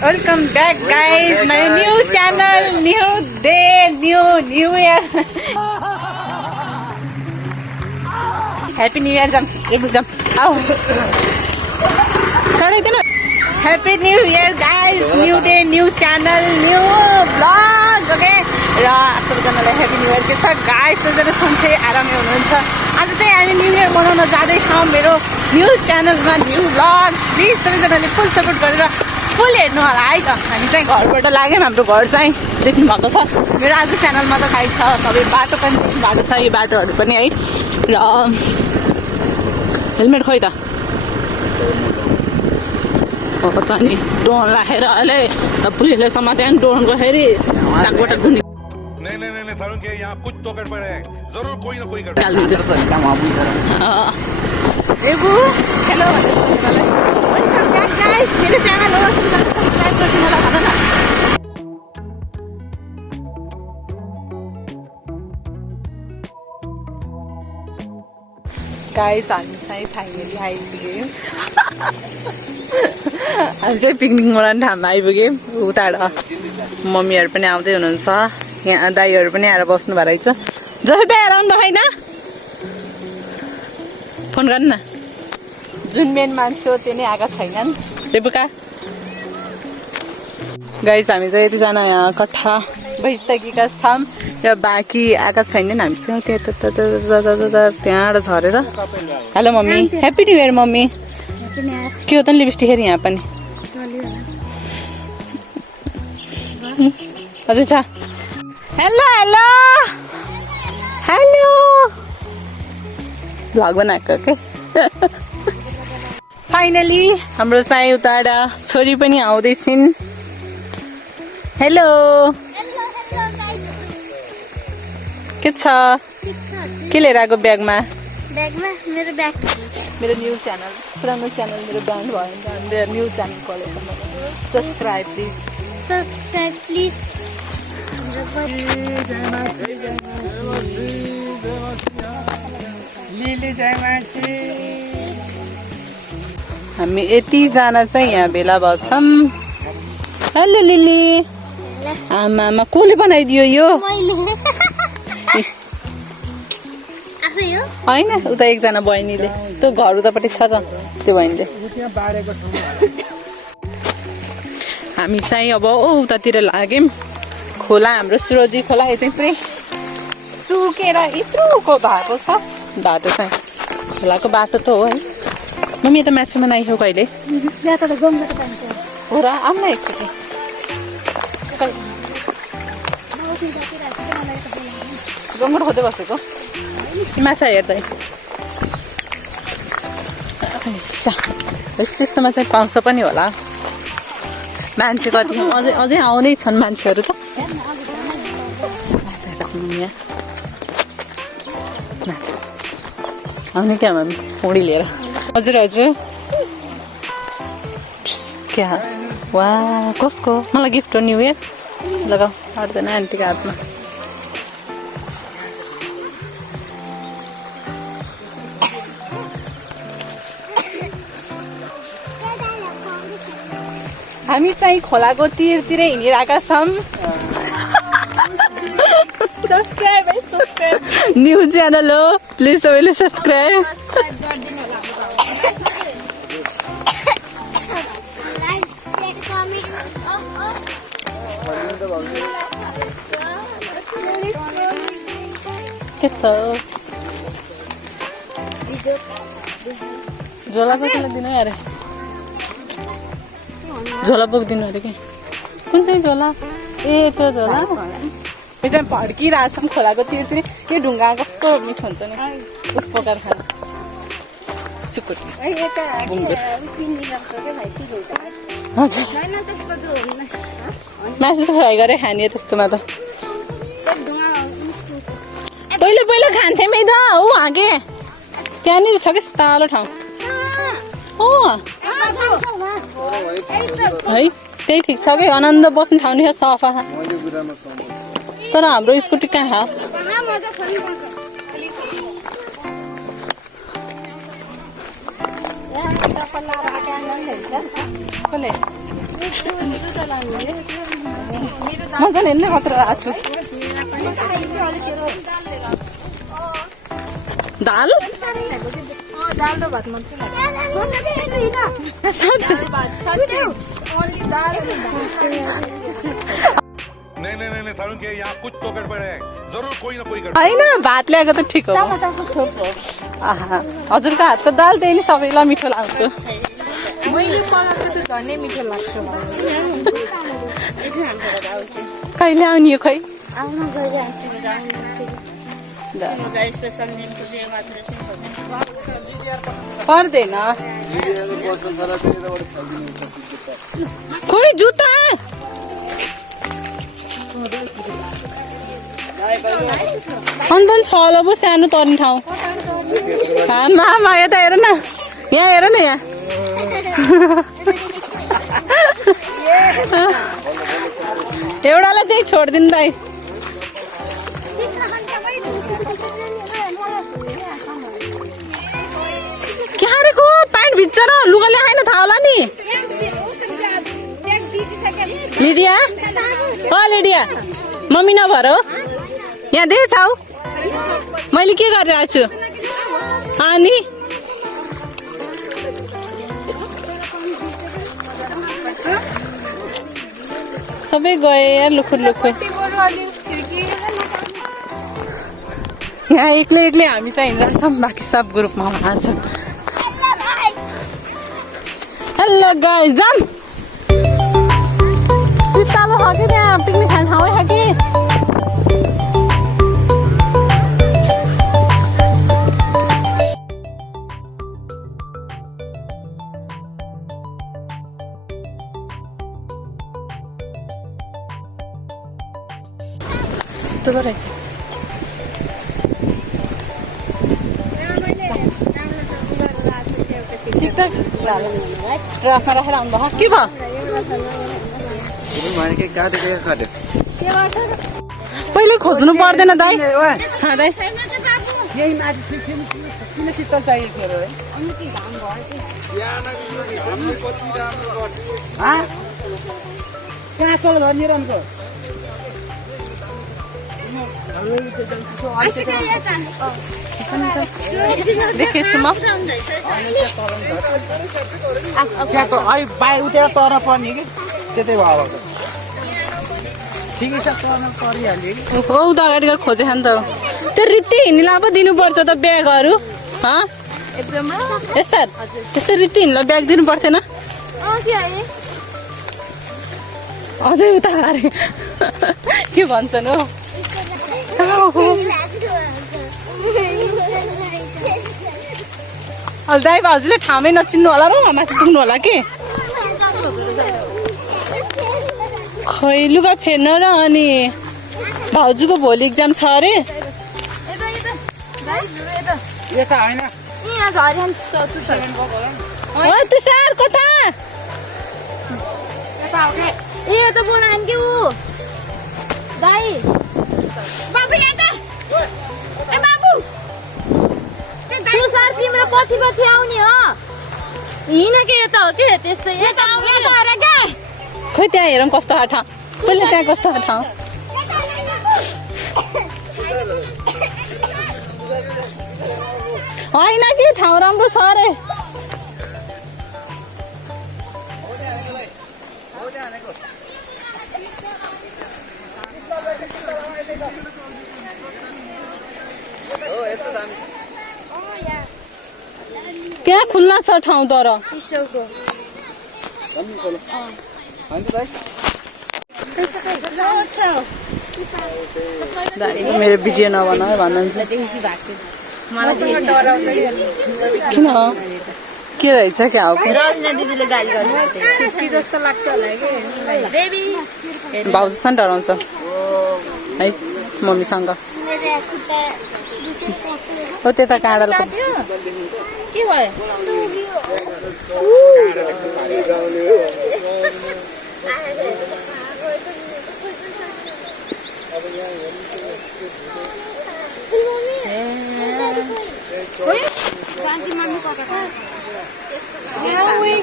Welcome back, guys. My new channel, new day, new year. Happy New Year, jump. Ow. Sorry, Happy New Year, guys. New day, new channel, new vlog. Okay. र सबैजनालाई happy new year के छ guys सबैजना सन्चै आरामै हुनुहुन्छ आज चाहिँ हामी न्यू इयर मनाउन जाँदैछौँ मेरो न्यू च्यानलमा न्यू भ्लग प्लिज सबैजनाले फुल सपोर्ट गरेर फुल हेर्नु होला है त हामी चाहिँ घरबाट लाग्यौँ हाम्रो घर चाहिँ देख्नु भएको छ मेरो आज च्यानलमा त थाहै छ सबै बाटो पनि देख्नु भएको छ यो बाटोहरू पनि है र हेलमेट खोइ त हो त नि डोन राखेर अहिले पुलिसले समात्यो नि डोनको फेरि चाकबाट ढुनी नहीं सारुण के यहाँ कुछ तो गड़बड़ है जरूर कोई ना कोई गड़बड़ हेलो वेलकम बैक गाइस मेरो च्यानल हो सब्स्क्राइब गर्दिनु होला भन न गाइस हामी चाहिँ फाइनली आइपुग्यौँ हामी चाहिँ पिकनिक मनाउने ठाउँमा आइपुग्यौँ उताबाट मम्मीहरू पनि आउँदै हुनुहुन्छ यहाँ दाईहरू पनि आएर बस्नु भएको रहेछ जसै दाई आएर आउनु होइन फोन गर्नु न जुन मेन मान्छे हो त्यो नै आएका छैनन् रेबुका गाइस हामी चाहिँ यतिजना यहाँ कट्ठा भइसकेका छौँ र बाँकी आएका छैनन् हामीसँग त्यहाँबाट झरेर hello mummy happy new year mummy के हो त लिपस्टिक हेर यहाँ पनि हजुर छ हेलो हेलो हेलो भ्लग बनाएको के फाइनली हाम्रो चाहिँ उताबाट छोरी पनि आउँदैछिन् हेलो के छ के लिएर आएको ब्यागमा मेरो न्यू च्यानल पुरानो च्यानल मेरो ब्यान्ड भयो नि त न्यू च्यानल खोलेको सब्सक्राइब प्लिज हामी यतिजना चाहिँ यहाँ भेला भएछौँ हेलो लिली आमामा कसले बनाइदियो यो होइन उता एकजना बहिनीले त्यो घर उतापट्टि छ त त्यो बहिनीले हामी चाहिँ अब उतातिर लाग्यौँ खोला हाम्रो सुरोजी खोला यो चाहिँ पुरै सुकेर यत्रोको भएको छ बाटो चाहिँ खोलाको बाटो त हो है मम्मी त माछामा नआइहो कहिले हो र आउन एकचोटि गङ्गट खोज्दै बसेको माछा हेर्दै त्यस्तोमा चाहिँ पाउँछ पनि होला मान्छे कति अझै आउँदै छन् मान्छेहरू त माछा राख्नु यहाँ माछा आउने क्या मम्मी पुडी लिएर हजुर हजुर क्या वा कसको मलाई गिफ्ट हो न्यू इयर लगाऊ आउँदैन आन्टीको हातमा हामी चाहिँ खोलाको तिरतिरै हिँडिरहेका छौँ न्यू च्यानल हो प्लिज सबैले सब्सक्राइब के छ झोला बोकेर दिनु अरे झोला बोकिदिनु अरे कि कुन चाहिँ झोला ए त्यो झोला यो चाहिँ भड्किरहेछौँ खोलाको तिरतिर यो ढुङ्गा कस्तो मिठो हुन्छ नि उस प्रकार खानु सुकुटी हजुर मासु फ्राई गरेर खाने त्यस्तोमा त पहिला खान्थ्यौँ त ऊ हागे त्यहाँनिर छ कि तालो ठाउँ हो है त्यही ठिक छ कि आनन्द बस्ने ठाउँ नि सफा तर हाम्रो स्कुटी कहाँ छ कसले म झन् हेर्नै मात्र आएको छु दाल दाल र भात मात्रै नहीं नहीं नहीं सारुण के यहाँ कुछ तो गड़बड़ है जरूर कोई ना कोई गड़बड़ होइन भात ल्याएको त ठिक हो आहा हजुरको हातको दाल त्यही नि सबैलाई मिठो लाग्छ मैले पकाएको त झनै मिठो लाग्छ कहिले आउने यो खै पर्दैन खोइ जुत्ता अन्त छ होला पो सानो तर्ने ठाउँ मामा यता हेर न यहाँ हेर न यहाँ एउटालाई त्यही छोडिदिनु दाइ क्या अरेको प्यान्ट भिज्छ र लुगा ल्याएन थाहा होला नि लिडिया ओ लिडिया मम्मी नभएर हो यहाँ दे छाउ मैले के गरिरहेको छु अनि सबै गए लुखुर लुखुर यहाँ एक्लै एक्लै हामी चाहिँ हिँडिरहेछौँ बाँकी सब ग्रुपमा उहाँ छ हेलो गाइस जाम सितालो छ कि त्यहाँ पिकनिक खाने ठाउँ छ कि यस्तो रहेछ टिकटक ड्राफमा राखेर आउनु भयो के भयो पहिले खोज्नु पर्दैन दाइ दाइ देखेछु म बाहिर उतिर तर्न पर्ने कि त्यतै भयो ठिकै छ तर्न परिहाल्यो कि हो उता अगाडि गएर खोजेछ नि त त्यो रित्ती हिँड्नेलाई पो दिनुपर्छ त ब्यागहरू यस्ता त्यस्तो रित्ती हिँड्नेलाई ब्याग दिनु पर्थेन अझै उता अरे के भन्छन् हो दाइ भाउजूले ठाउँमै नचिन्नु होला र माथि पुग्नु होला कि खै लुगा फेर्न र अनि भाउजूको भोलि इक्जाम छ अरे यता होइन तुषार कता तिम्रो पछि पछि आउने हो हिँड के यता हो कि त्यसै खोइ त्यहाँ हेरौँ कस्तो ठाउँ त्यसले त्यहाँ कस्तो ठाउँ होइन कि ठाउँ राम्रो छ अरे त्यहाँ खुल्ला छ ठाउँ तर मेरो भिडियो नबना भन्नुहुन्छ किन के रहेछ क्या हो दिदीले गाली गर्नु छुट्टी जस्तो लाग्छ होला कि भाउजूसँग डराउँछ है मम्मीसँग हो त्यता काँडालको के भयो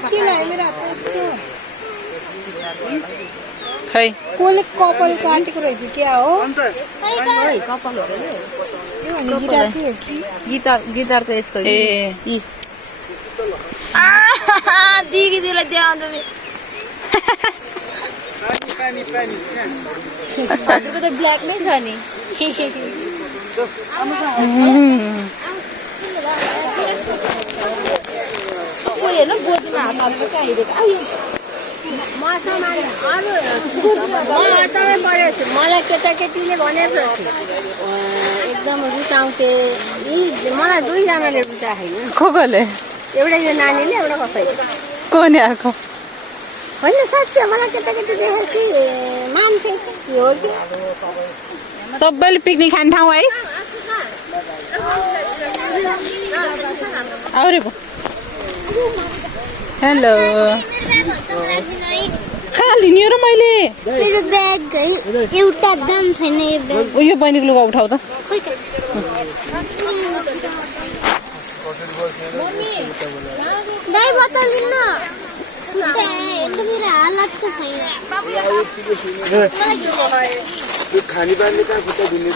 के लाग्यो मेरो हातमा यस्तो खै कसले कपाल काटेको रहेछ क्या हो कपाल हो गिटार के हो कि गिटारको यसको ए दिदीलाई देखाउँदा हजुरको त ब्ल्याक नै छ नि हेर्नु बोर्डमा हात हाल्नु कहाँ हिँडेको मलाई केटाकेटीले भनेको एकदम रुचाउँथे मलाई दुईजनाले रुचाएन कोले एउटा यो नानीले एउटा कसैले को नि अर्को होइन साँच्चै मलाई केटाकेटी देखेपछि मान्थे के हो कि सबैले पिकनिक खाने ठाउँ है आउरे पो हेलो कहाँ लिने र मैले मेरो ब्याग है एउटा दाम छैन यो ब्याग यो बहिनीको लुगा उठाउ त दाइ बोतल लिन्न मेरो हालत त छैन खानेपानीले कहाँ खुट्टा धुने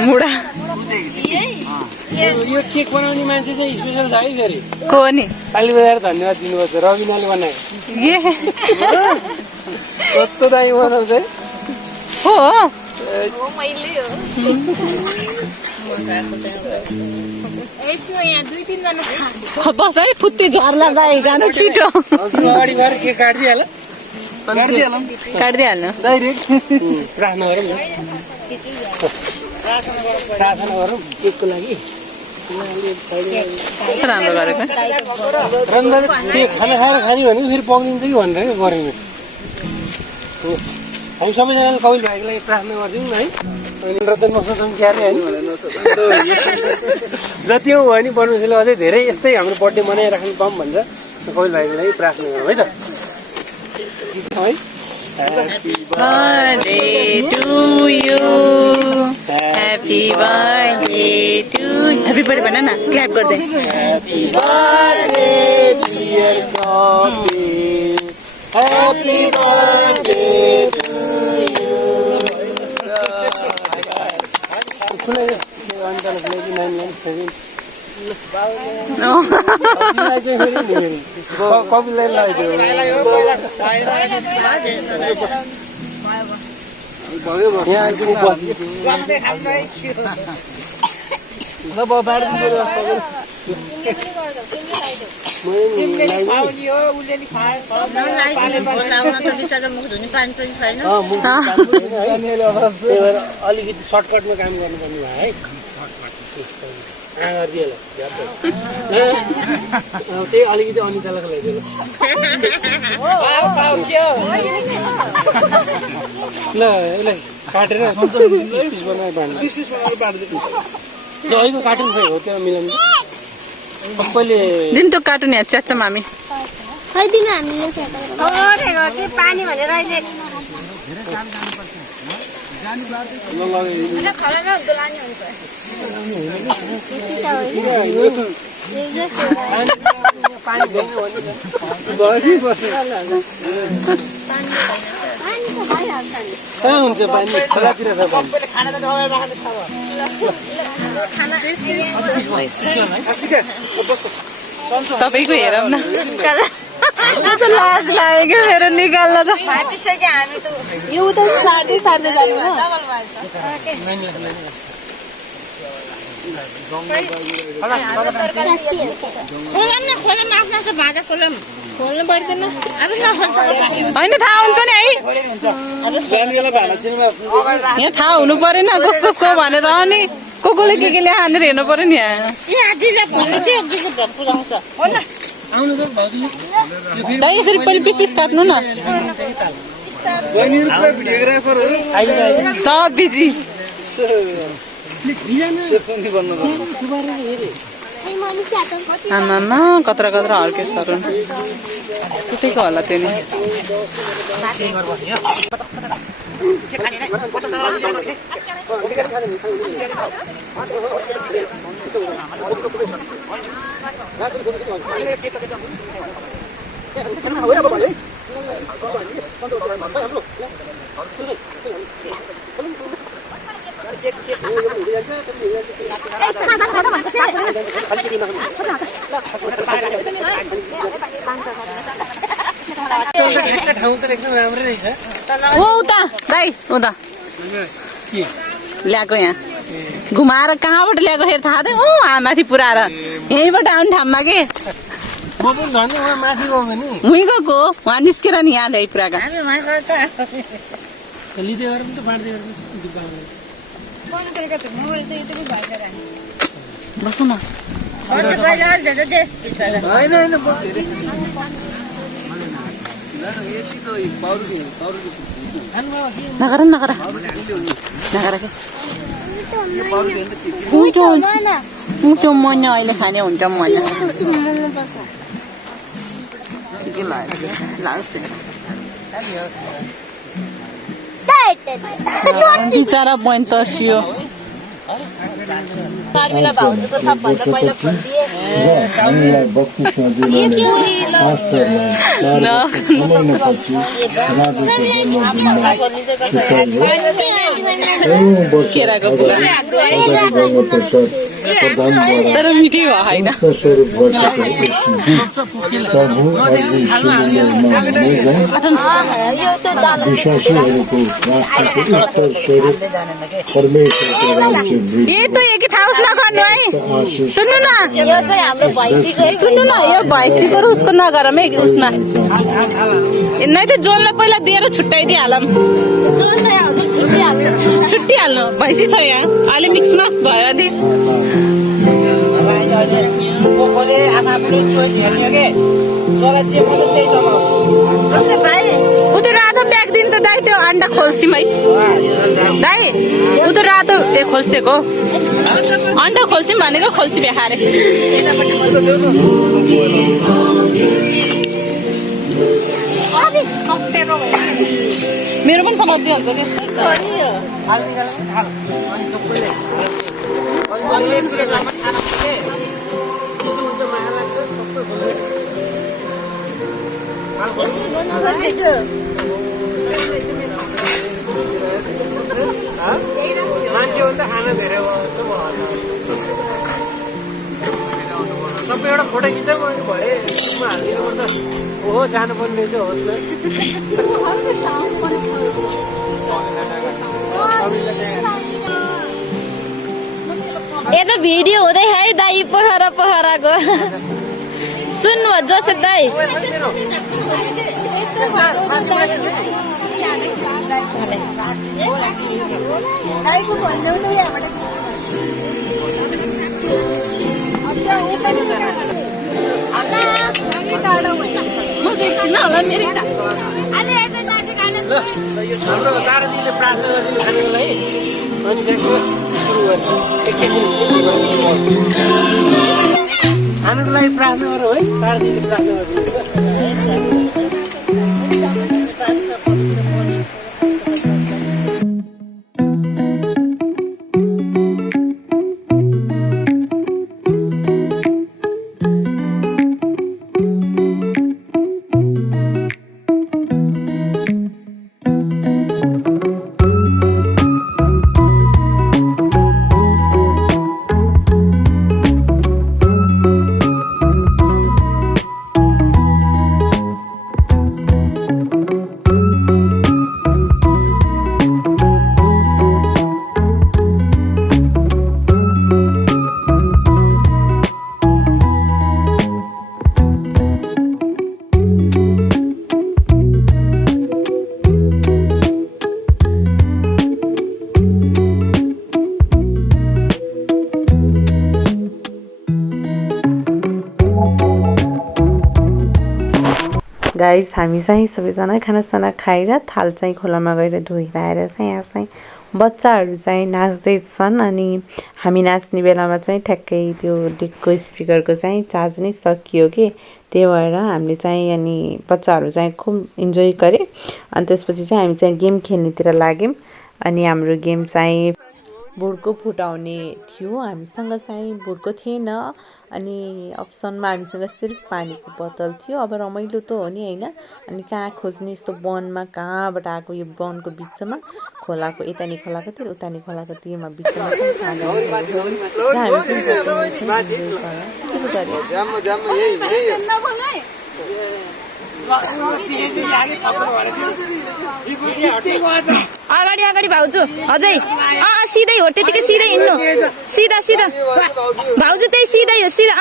मुडा यो केक बनाउने मान्छे चाहिँ स्पेसल छ है फेरि को नि ताली बजाएर धन्यवाद दिनुपर्छ रविनाले बनायो ए कस्तो दामी बनाउँछ है हो बस है फुत्ती झर्ला दाइ जानु छिटो अगाडि गएर केक काटिदिइहाल काटिदिइहाल्नु डाइरेक्ट प्रार्थना गरौँ न प्रार्थना गरौँ केकको लागि राम्रो गरेको रन्दाले के खाना खाएर खाने भने फेरि पक्रिन्छ कि भनेर क्या गरेन हामी सबैजनाले कपिल भाइको लागि प्रार्थना गरिदिउँ न है अनि रतन नसोचौँ क्यारे होइन जति हो भने परमेश्वरले अझै धेरै यस्तै हाम्रो बर्थडे मनाइराख्नु पाऊँ भन्छ कपिल भाइको लागि प्रार्थना गरौँ है त है Happy birthday to you. Happy birthday to you. Happy birthday banana. Clap कर they. Happy birthday dear Kopil. Happy birthday to you. कपिललाई लगाइदियो यहाँ आइपुग्नु अलिकति सर्टकटमा काम गर्नुपर्ने भयो है त्यही अलिकति अनितालाई ल्याइदियो ल यसलाई काटेर पिस बनाएर अहिलेको कार्टुन खै हो त्यो मिलाउनु सबैले दिन तो कार्टुन यहाँ च्याच्चा मामी खैदिन हामीले पानी भनेर अहिले कहाँ हुन्छ पानी खोलातिर छ सबैको हेरौँ न लाज लाग्यो मेरो निकाल्न त यो उता सार्दै सार्दै जानु हो होइन थाहा हुन्छ नि है यहाँ थाहा हुनु परेन कसको भनेर अनि कोले के ल्याएर हेर्नु पर्यो नि यहाँ दाइ यसरी पहिले पिस काट्नु न सब बिजी आमामा कत्रा कत्रा हर्केसहरू कुतैको होला त्यो नि ठाउँ त एकदम राम्रै रहेछ ओ उता दाइ उता ल्याएको यहाँ घुमाएर कहाँबाट ल्याएको हेर थाहा थियो माथि पुऱ्याएर यहीँबाट आउने ठाउँमा के म पनि झन् उहाँ माथि गयो भने उहीँ गएको उहाँ निस्केर नि यहाँ ल्याइ पुऱ्याएको लिँदै गएर पनि त बाँड्दै गएर बस्नु न नगर नगर नगर के उँटो मन अहिले खाने हुन्छ मन बिचरा बहिनी तर्सियो कार्मिला भाउजूको सबभन्दा पहिला केराको कुरा तर मिठै भयो होइन त एक ठाउँ नगर्नु है सुन्नु न सुन्नु न यो भैँसीको र उसको नगरौँ है उसमा नै त जोनलाई पहिला दिएर छुट्याइदिइहालौँ छुट्टिहाल्नु भैँसी छ यहाँ अहिले मिक्स माक्स भयो अनि उता रातो ब्याग दिन त दाइ त्यो अन्डा खोल्छौँ है दाइ उता रातो खोल्सेको अन्डा खोल्छौँ भनेको खोल्सी बेखारे मेरो पनि समात्दै हुन्छ कि मान्छेभन्दा खाना धेरै भयो सबै एउटा फोटो खिच्छ मैले भरे हालिदिनु पर्छ ओहो जानुपर्ने रहेछ होस् यता भिडियो हुँदै है दाइ पोखरा पोखराको सुन्नु जोसेफ दाइ म देख्दिनँ होला मेरो हाम्रो ताराजीले प्रार्थना गरिदिनु खानेको लागि अनि त्यहाँको सुरु गर्नु एकैछिन खानुको लागि प्रार्थना गरौँ है ताराजीले प्रार्थना गरिदिनु गाइस हामी चाहिँ सबैजना खानासाना खाएर थाल चाहिँ खोलामा गएर धोएर आएर चाहिँ यहाँ चाहिँ बच्चाहरू चाहिँ नाच्दैछन् अनि हामी नाच्ने बेलामा चाहिँ ठ्याक्कै त्यो डेकको स्पिकरको चाहिँ चार्ज नै सकियो कि त्यही भएर हामीले चाहिँ अनि बच्चाहरू चाहिँ खुब इन्जोय गरे अनि त्यसपछि चाहिँ हामी चाहिँ गेम खेल्नेतिर लाग्यौँ अनि हाम्रो गेम चाहिँ बुढ्को फुटाउने थियो हामीसँग चाहिँ बुढ्को थिएन अनि अप्सनमा हामीसँग सिर्फ पानीको बोतल थियो अब रमाइलो त हो नि हैन अनि कहाँ खोज्ने यस्तो वनमा कहाँबाट आएको यो वनको बिचमा खोलाको यतानी खोलाको तिर उतानी खोलाको तिरमा बिचमा चाहिँ खाना सुरु गरे अगाडि अगाडि भाउजू अझै सिधै हो त्यतिकै सिधै हिँड्नु सिधा सिधा भाउजू त्यही सिधै हो सिधा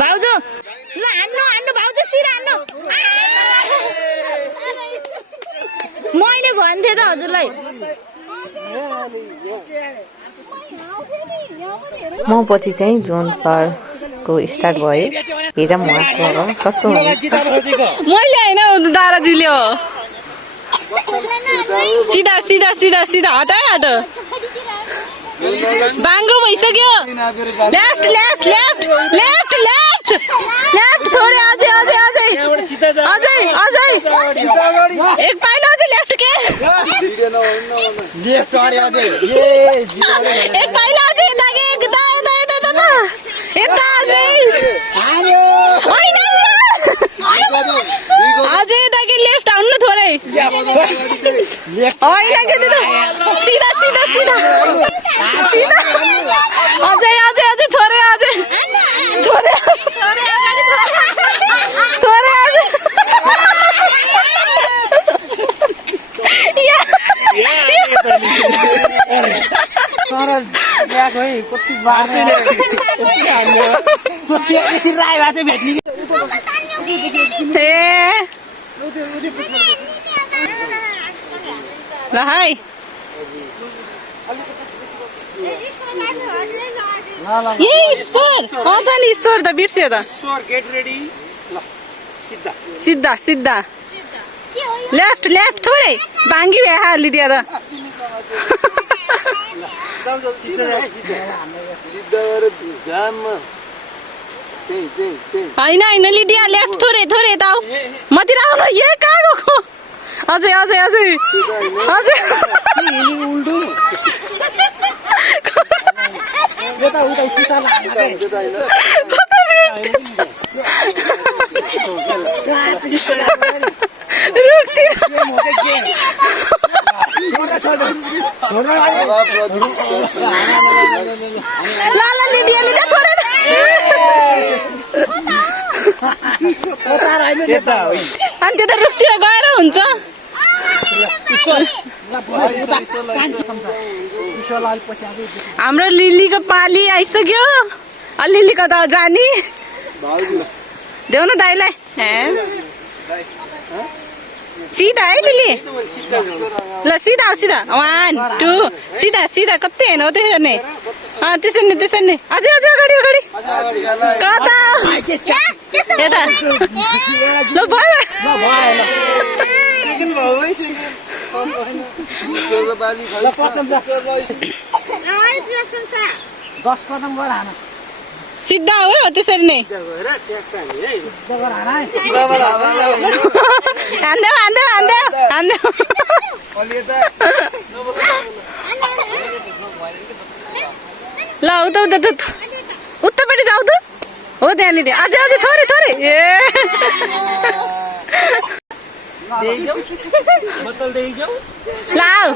भाउजू ल हान्नु हान्नु भाउजू सिधा हान्नु मैले भन्थे त हजुरलाई म पछि चाहिँ जोन सरको स्टार्ट भयो हेर म कस्तो मैले हैन दारा दिल्यो सिधा सिधा सिधा सिधा हटा हट बाङ्गो भइसक्यो left left left left left left थोरै अझै अझै अझै अझै अझै एक पाइला अझै लेफ्ट के एक पाइला अझै यता के यता यता यता यता यता अझै अझै यता के लेफ्ट आउनु थोरै होइन के त्यो सिधा सिधा सिधा सिधा अझै अझै अझै थोरै अझै थोरै थोरै अझै ल है ईश्वर त नि ईश्वर त बिर्स्यो त सिधा सिधा लेफ्ट लेफ्ट थोरै भाङ्गी भ्या लिडिया त होइन होइन लिडिया लेफ्ट थोरै थोरै यता आऊ मतिर आउनु यही कहाँ गएको अझै अझै अझै अझै लाला लिडिया लिडिया थोरै अनि त्यो त रुखतिर गएर हुन्छ हाम्रो लिलीको पाली आइसक्यो लिलीको त जानी देऊ न दाइलाई सिधा है लिली ल सिधा हो सिधा 1 2 सिधा सिधा कति हेर्नु हो त्यसरी नै त्यसरी नै त्यसरी नै अझै अझै अगाडि अगाडि कता यता ल भयो सिधा हो त्यसरी नै हान्देऊ हान्देऊ हान्देऊ हान्देऊ ल उता उता उतापट्टि जाऊ त हो त्यहाँनिर अझै अझै थोरै थोरै ए लाऊ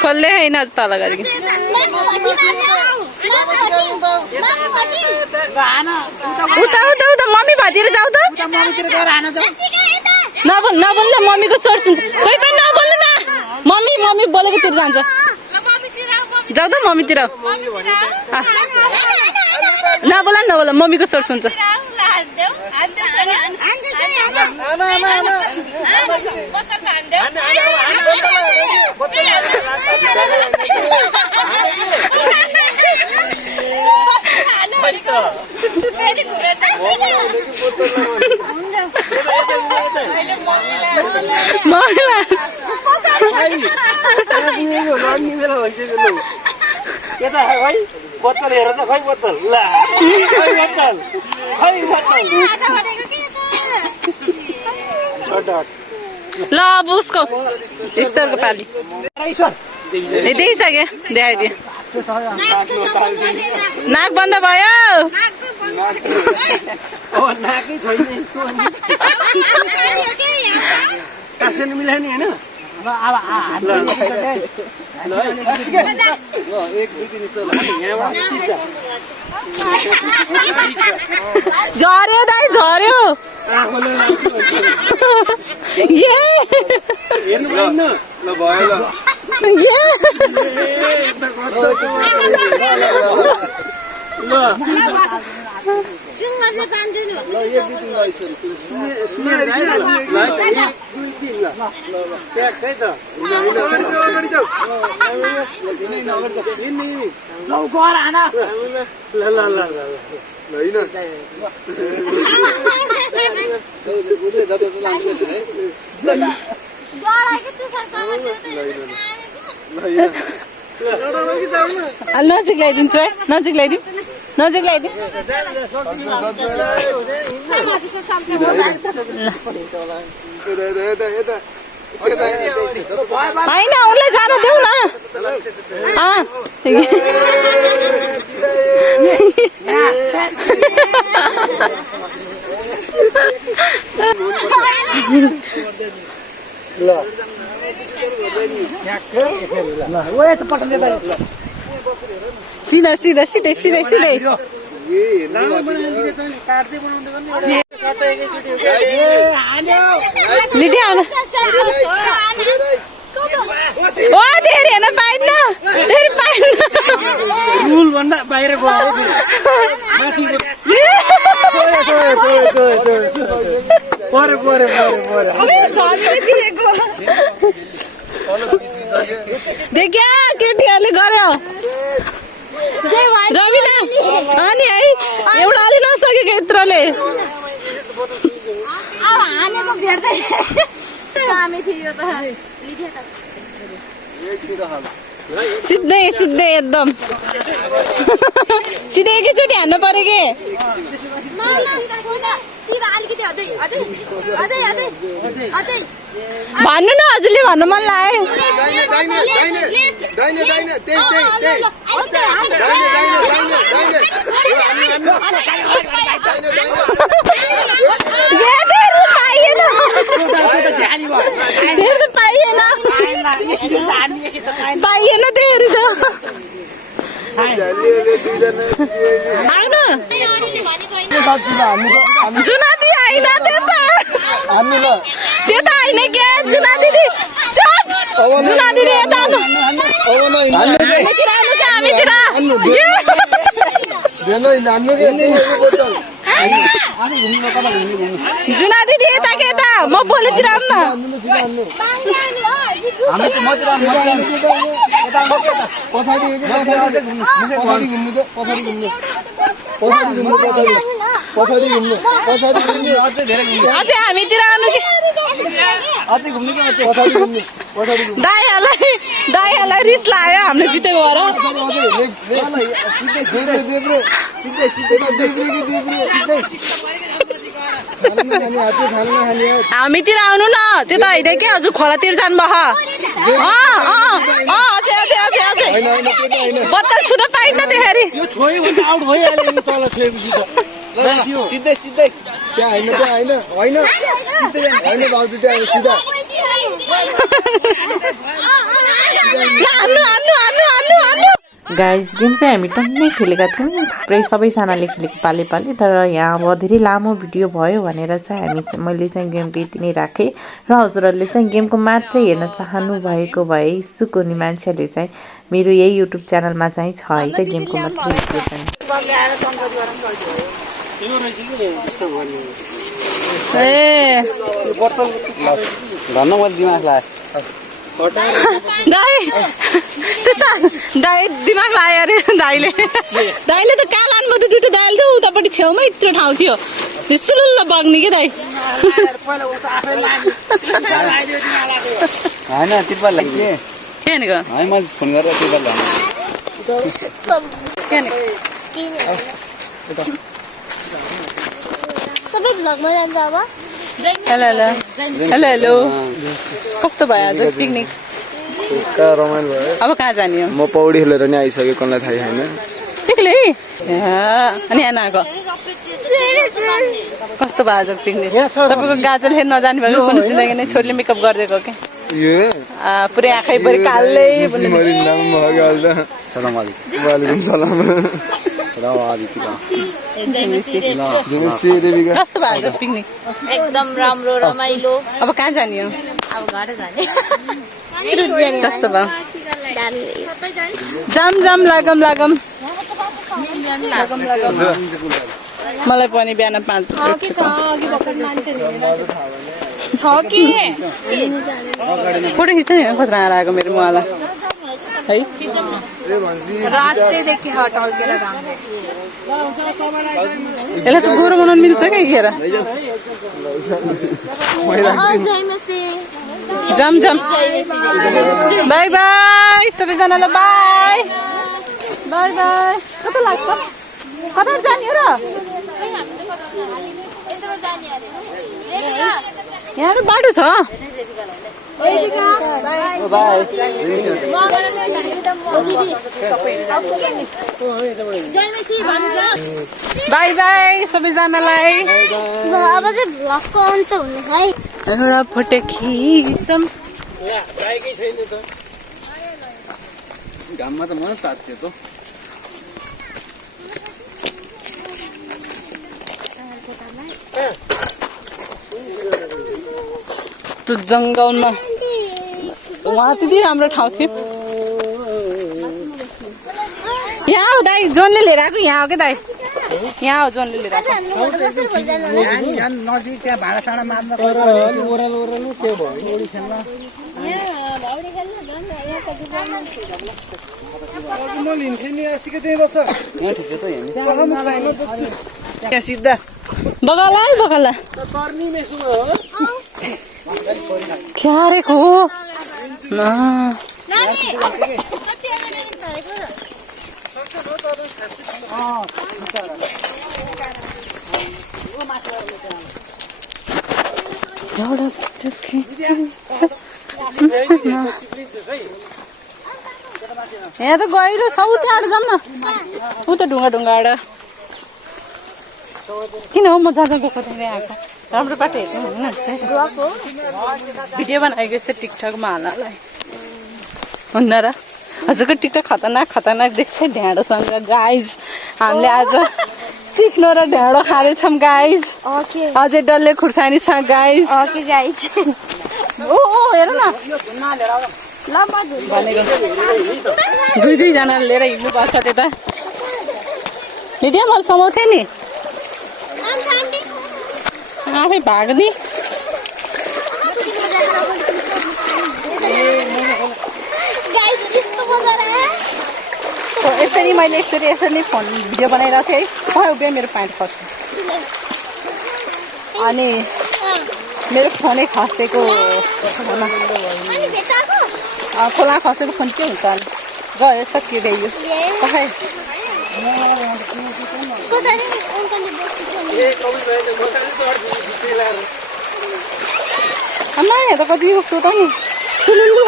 खोल्ले होइन तल गरी उता उता उता मम्मी भातिर जाऊ त नबोल नबोल न मम्मीको स्वर सुन्छ कोही पनि नबोल्नु न मम्मी मम्मी बोलेकोतिर जान्छ जाऊ त मम्मीतिर नबोला नबोला मम्मीको स्वर सुन्छ यता है बोतल हेर त खै बोतल ल खै बोतल खै बोतल ल अब उसको ईश्वरको पाली देखिसक्यो देखाइदियो नाक बन्द भयो नाकै छैन काट्नु मिलायो नि होइन झर्यो दाइ झर्यो नजिक ल्याइदिन्छु है नजिक ल्याइदिउँ नजिक ल्याइदिउँ होइन उसलाई जान देऊ न सिधा सिधा सिधै सिधै सिधै लिटी आउनु ओ धेरै हेर्न पाइन्न धेरै पाइन्न रुल भन्दा बाहिर गयो परे परे परे देखिया केटीहरूले गर्यो रविना अनि है एउटा अलि नसकेको यत्रोले सिधै सिधै एकदम सिधै एकैचोटि हान्नु पर्यो कि भन्नु न हजुरले भन्नु मन लाग्यो पाइएन धेरै त जुनादी होइन त्यो त होइन के जुना दिदी जुना दिदी यता हामीतिर जुना दिदी यता के यता म पोलेतिर आउनु अझै हामीतिर आउनु दाइहरूलाई रिस लाग्यो हामीले जितेको भएर हामीतिर आउनु न त्यो त होइन के हजुर खोलातिर जानुभयो बत्तल छुन पाइन्न त्यसरी सिधै सिधै त्यहाँ होइन त्यहाँ होइन होइन होइन भाउजू त्यहाँ सिधा गाइस गेम चाहिँ हामी टन्नै खेलेका थियौँ थुप्रै सबैजनाले खेलेको पाले पाले तर यहाँ अब धेरै लामो भिडियो भयो भनेर चाहिँ मैले चाहिँ गेमको यति नै राखेँ र हजुरहरूले चाहिँ गेमको मात्रै हेर्न चाहनु भएको भए सुकुनी मान्छेले चाहिँ मेरो यही युट्युब च्यानलमा चाहिँ छ है त गेमको मात्रै भिडियो पनि ए धन्न मैले दिमाग लाग्यो दाइ दाइ दिमाग लाग्यो अरे दाइले त कहाँ लानु त दुइटा दाइले त उतापट्टि छेउमै यत्रो ठाउँ थियो त्यो सुलुल्ल बग्ने के दाइ होइन तिरपाल लाग्यो के के भनेको है मैले फोन गरेर तिरपाल लाग्यो के भनेको सबै भ्लगमा जान्छ अब हेलो हेलो हेलो हेलो कस्तो भयो आज पिकनिक रमाइलो भयो अब कहाँ जाने हो म पौडी खेलेर नि आइसकेँ कसलाई थाहै छैन एक्लै अनि यहाँ नआएको कस्तो भयो आज पिकनिक तपाईँको गाजर हेर्न नजाने भएको कुनै चिन्दैन नै छोरीले मेकअप गरिदिएको के पुरै आँखैभरि कालै सलाम वालेकुम वालेकुम सलाम सलाम वालेकुम कस्तो भयो आज पिकनिक एकदम राम्रो रमाइलो अब कहाँ जाने हो अब घर जाने कस्तो भयो जाम जाम लागम लागम मलाई पनि बिहान 5 बजे छ कि फोटो खिच्छ नि कत्रो आएको मेरो मुहालाई है रातैदेखि हटाउकेर यसलाई त गोरो बनाउनु मिल्छ क्या हेर जाम जाम बाई बाई सबैजनालाई बाई बाई बाई कता लाग्छ कता जाने हो र यहाँ बाटो छ बाई बाई सबैजनालाई अब चाहिँ भ्लगको अन्त हुने है एउटा फोटो खिचौँ घाममा त मन तात्यो त त्यो जङ्गलमा वहाँ त्यति राम्रो ठाउँ थियो यहाँ हो दाइ जोनले लिएर आएको यहाँ हो क्या दाइ यहाँ हो जोनले लिएर आएको नजिक त्यहाँ भाँडासाँडा मार्न ओह्रालो ओह्रालो के भयो म लिन्थेँ नि सिकै त्यहीँ बस्छ यहाँ ठिकै त यहाँ सिधा बगाला है बगाला क्यारेको हो यहाँ त गहिरो छ उता आएर जाऊँ न उता ढुङ्गा ढुङ्गा आएर किन हो म जहाँ गएको थिएँ आएको राम्रो बाटो हेर्नु हुनुहुन्छ भिडियो बनाएको यसो टिकटकमा हाल्नलाई हुन्न र हजुरको टिकटक खतरनाक खतरनाक देख्छ ढ्याँडोसँग गाइज हामीले आज सिक्नु र ढ्याँडो खाँदैछौँ गाइज अझै डल्ले खुर्सानी छ गाइज ओ हेर न भनेको दुई दुईजनाले लिएर हिँड्नुपर्छ त्यता लिडिया मैले समाउँथेँ नि आफै भाग्ने यसरी मैले यसरी फोन भिडियो बनाइरहेको थिएँ है भयो बिहा मेरो प्यान्ट खस्यो अनि मेरो फोनै खसेको खोला खसेको फोन के हुन्छ अनि गयो सकियो गयो पखाइ आमा यहाँ त कति सोध नि सुलुलु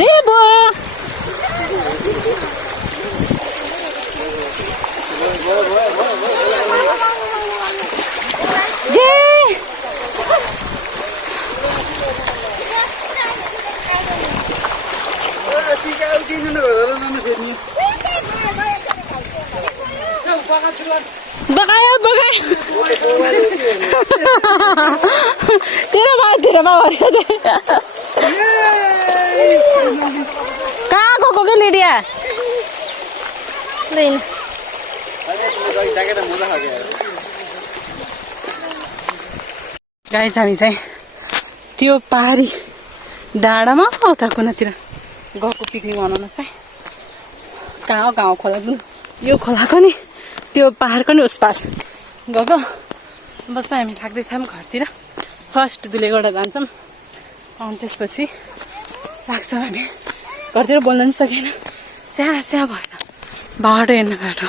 रे बो बगायो बगायो तेरो भाइ कहाँ गयो लिडिया लिन गाइस हामी चाहिँ त्यो पहाडी डाँडामा उता कुनातिर गएको पिकनिक मनाउन चाहिँ कहाँ गाउँ खोला यो खोलाको नि त्यो पहाडको नि उस पार गएको बस हामी थाक्दैछौँ घरतिर फर्स्ट दुलेगडा जान्छौँ अनि त्यसपछि लाग्छौँ हामी घरतिर बोल्न पनि सकेन स्या स्या भएन बाटो हेर्न बाटो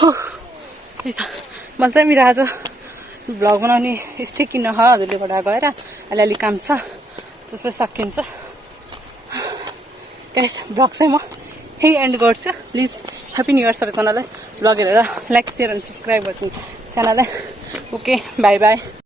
हो त्यही त मैले चाहिँ मेरो आज भ्लग बनाउने स्टिक किन्न हजुरलेबाट गएर अलिअलि काम छ त्यसपछि सकिन्छ गाइस भ्लग चाहिँ म यही एन्ड गर्छु प्लिज ह्याप्पी न्यू इयर सबैजनालाई भ्लग हेरेर लाइक सेयर एन्ड सब्सक्राइब गर्छु च्यानललाई ओके बाई बाई